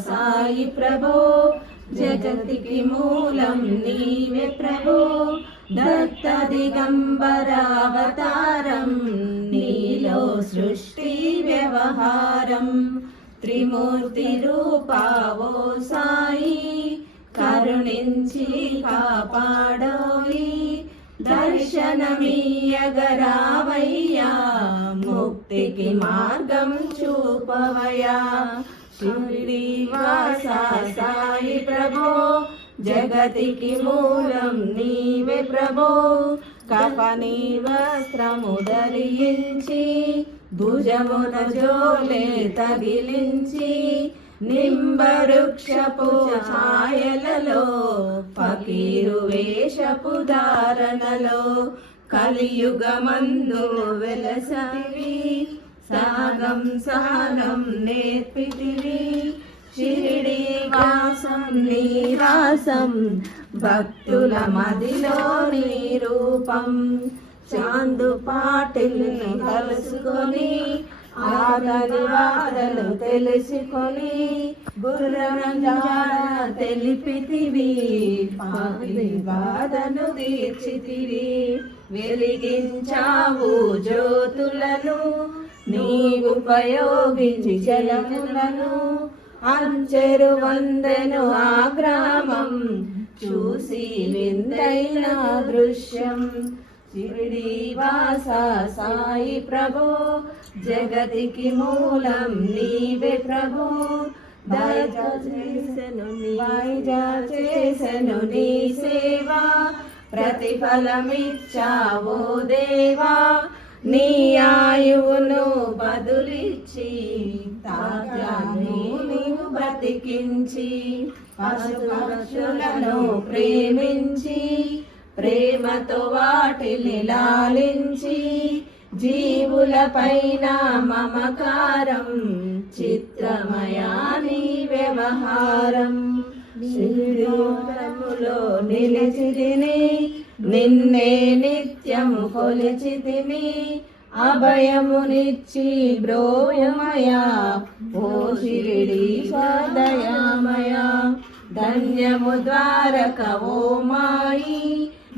సాయి ప్రభో జగతికి మూలం నీవే ప్రభో దత్త దిగంబరావతారం నీలో సృష్టి వ్యవహారం త్రిమూర్తి రూపావో సాయి కరుణించి కాపాడోయి దర్శనమీయగరావయ్యా ముక్తికి మార్గం చూపవయ్యా శ్రీనివాస సాయి ప్రభో జగతికి మూలం నీవే ప్రభో కఫనీ వస్త్రము ధరించి భుజమున జోలే తగిలించి నింబవృక్షపు ఛాయలలో ఫకీరు వేషపు ధారణలో కలియుగమందు వెలసతివి సాగం సహనం నేర్పితివి షిరిడి వాసం నీవాసం భక్తుల మదిలో నీ రూపం చాందు పాటిల్ని కలుసుకొని ఆదని వాదలు తెలుసుకొని గుర్రంజాడ తెలిపితివి పాలి బాధను తీర్చితివి వెలిగించావు జ్యోతులను నీవుపయోగించి జలములను అంచెరు వందెను ఆ గ్రామం చూసి విందైన దృశ్యం షిరిడి వాస సాయి ప్రభో జగతికి మూలం నీవే ప్రభో చేసెను నీ సేవా ప్రతిఫలమిచ్చావో దేవా నీ ఆయువును బదులిచ్చి తాజాను నీవు బ్రతికించి పశుపక్షులను ప్రేమించి ప్రేమతో వాటిని లాలించి జీవుల పైన మమకారం చిత్రమయా నీ వ్యవహారం శ్రీరాములో నిలిచితిని నిన్నే నిత్యము కొలిచితిని అభయమునిచ్చి బ్రోయమయా ఓ షిరిడి దయామయా ధన్యము ద్వారక ఓ మాయి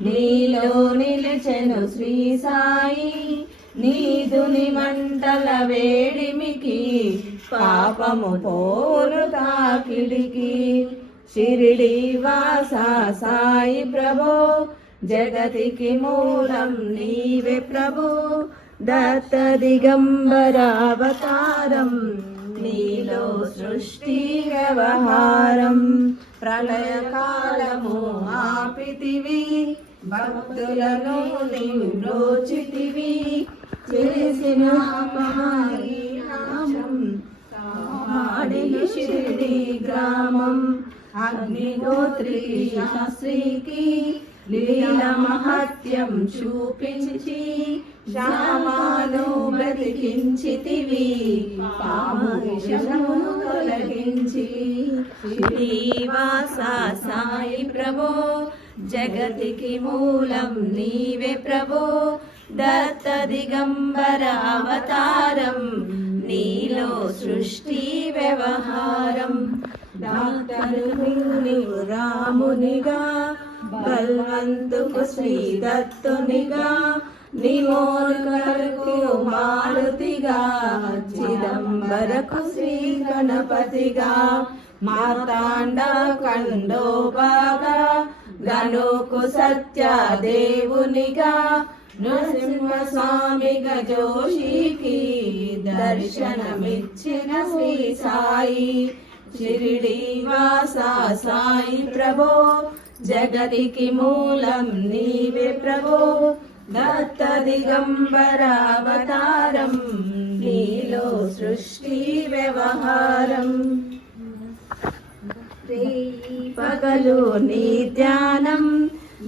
నీలో నిలిచెను శ్రీ సాయి నీదుని మంటల వేడిమికి పాపము పోరు తాకిడికి షిరిడి వాస సాయి ప్రభో జగతికి మూలం నీవే ప్రభో దత్త దిగంబరావతారం నీలో సృష్టి వ్యవహారం ప్రళయకాలము ఆపితివి భక్తులను నీవు బ్రోచితివి చేసిన నామం కాపాడి షిరిడి గ్రామం అగ్నిహోత్రి శాస్త్రికి లీల మహత్యం చూపించి శ్యామాను బ్రతికించితివి పాము విషమును తొలగించి శ్రీనివాస సాయి ప్రభో జగతికి మూలం నీవే ప్రభో దత్త దిగంబర అవతారం నీలో సృష్టి వ్యవహారం డాక్టరు నీవు రామునిగా బల్వంతుకు శ్రీ దత్తునిగా నిమోల్కరకు మారుతిగా చిదంబరకు శ్రీ గణపతిగా మార్తాండ ఖండోబాగా గణుకు సత్యదేవునిగా నృసింహస్వామిగా జోషికి దర్శనమిచ్చిన శ్రీ సాయి షిరిడి వాస సాయి ప్రభో జగతికి మూలం నీవే ప్రభో దత్త దిగంబరావతారం నీలో సృష్టి వ్యవహారం పగలు నీ ధ్యానం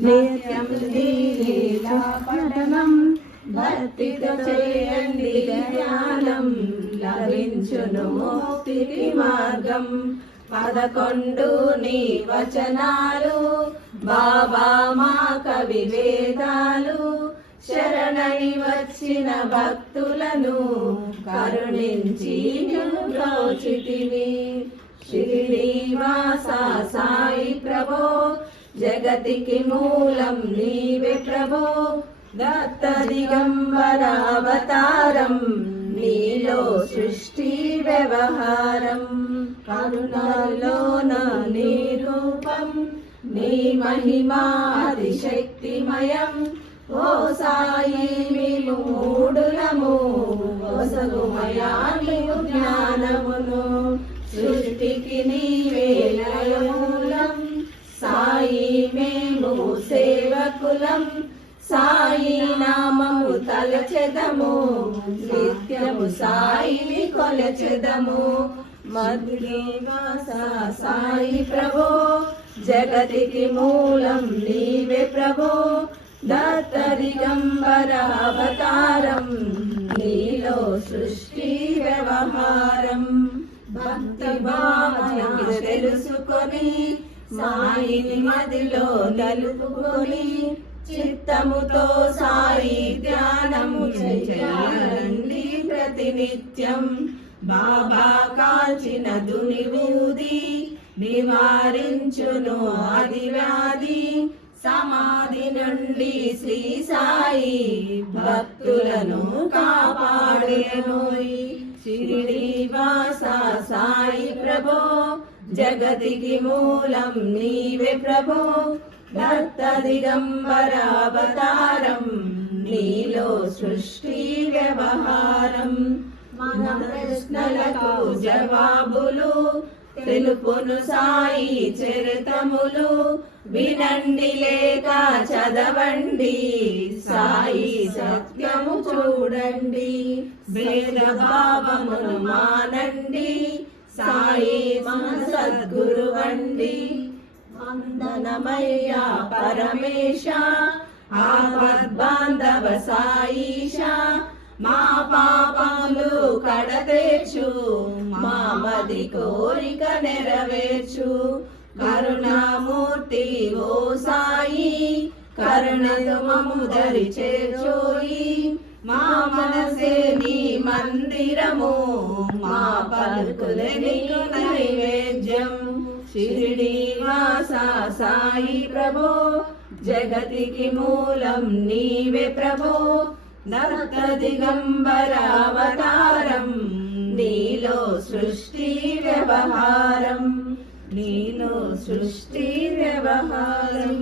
నిత్యం లీలా పఠనం భక్తితో చేయండి ధ్యానం లభించును ముక్తికి మార్గం 11 నీ వచనాలు బాబా మా కవి వేదాలు శరణని వచ్చిన భక్తులను కరుణించి బ్రోచితివి శ్రీనివాస సాయి ప్రభో జగతికి మూలం నీవే ప్రభో దత్త దిగంబర అవతారం నీలో సృష్టి వ్యవహారం కరుణలోన నీ రూపం నీ మహిమా అతిశక్తిమయం ఓ సాయి మేము మూడులము వసగుమయాని జ్ఞానమును సృష్టికి నీవే లయమూలం సాయి మేము సేవకులం సాయి నామము తలచెదము నిత్యము సాయిని కొలచెదము మధునివాస సాయి ప్రభో జగతికి మూలం నీవే ప్రభో దత్త దిగంబర అవతారం నీలో సృష్టి వ్యవహారం భక్తి భావన తెలుసుకొని సాయిని మదిలో నిలుపుకొని చిత్తముతో సాయి ధ్యానము చేయాలండి ప్రతినిత్యం బాబా కాల్చిన దునివూది నివారించును ఆది వ్యాధి సమాధి నుండి శ్రీ సాయి భక్తులను కాపాడేనోయ్ శ్రీనివాస సాయి ప్రభో జగతికి మూలం నీవే ప్రభో దత్త దిగంబర అవతారం నీలో సృష్టి వ్యవహారం మన ప్రశ్నలకు జవాబులు తెలుపును సాయి చరితములు వినండి లేక చదవండి సాయి సత్యము చూడండి భేద భావమును మానండి సాయి మన సద్గురు వండి వందనమయ్యా పరమేశ ఆపద్బాంధవ సాయిష మా పాపములు కడతేర్చు మా మది కోరిక నెరవేర్చు కరుణామూర్తి ఓ సాయి కరుణతో మము దరి చేర్చోయి మా మనసే నీ మందిరము మా పలుకులే నీకు నైవేద్యం షిరిడీవాస సాయి ప్రభో జగతికి మూలం నీవే ప్రభో దత్త దిగంబర అవతారం నీలో సృష్టి వ్యవహారం నీలో సృష్టి వ్యవహారం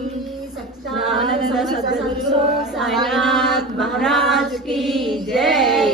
సచ్చిదానంద సద్గురు సాయినాథ్ మహారాజ్ की जय।